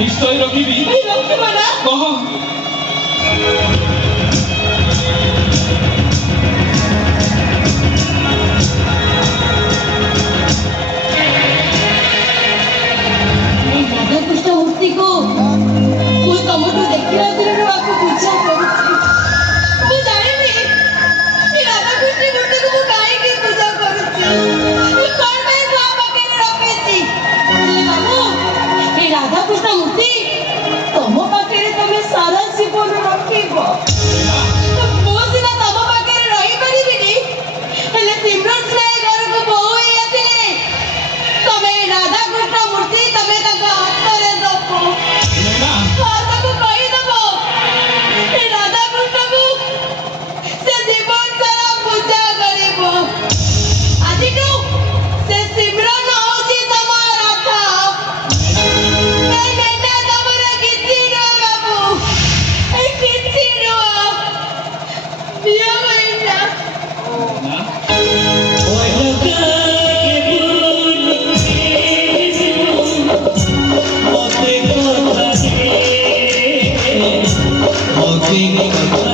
নিশ্চয় রখিবি। রখিব না কহ। ରାଧାକୃଷ୍ଣ ମୂର୍ତ୍ତିକୁ ମୁଁ ତମଠୁ ଦେଖିଲା ଦିନରୁ ଆକୁ ପୂଜା କରୁଛି। ମୁଁ ଜାଣିନି ଏ ରାଧାକୃଷ୍ଣ ମୂର୍ତ୍ତିକୁ ମୁଁ କାହିଁକି ପୂଜା କରୁଛି, ମୁଁ କଣ ପାଇଁ ତା ପାଖରେ ରଖିଛି। ହେଲେ ବାବୁ, ଏ ରାଧାକୃଷ୍ଣ ମୂର୍ତ୍ତି ତମ ପାଖରେ ତମେ ସାରା ଜୀବନ ରଖିବ। ମୁଁ ସିନା ତମ ପାଖରେ ରହିପାରିବିନି, ହେଲେ ସିମ୍ରନ୍ ସ୍ନେହ ଘରକୁ ବୋହୂ ହେଇ ଆସିଲେ ତମେ ରାଧାକୃଷ୍ଣ ମୂର୍ତ୍ତି ତମେ ତାଙ୍କ ହାତରେ ଦବ। ତାକୁ କହିଦବ ଏ ରାଧାକୃଷ୍ଣକୁ ସେ ଜୀବନ ସାରା ପୂଜା କରିବ। ଆଜିଠୁ ସେ ସିମ୍ରନ୍ ହଉଛି ତମ ରାଧା। ଏ ନେନା ତମର କିଛି ନୁହଁ ବାବୁ, ଏ କିଛି ନୁହଁ। ଦିଅ ଭାଇନା। Okay.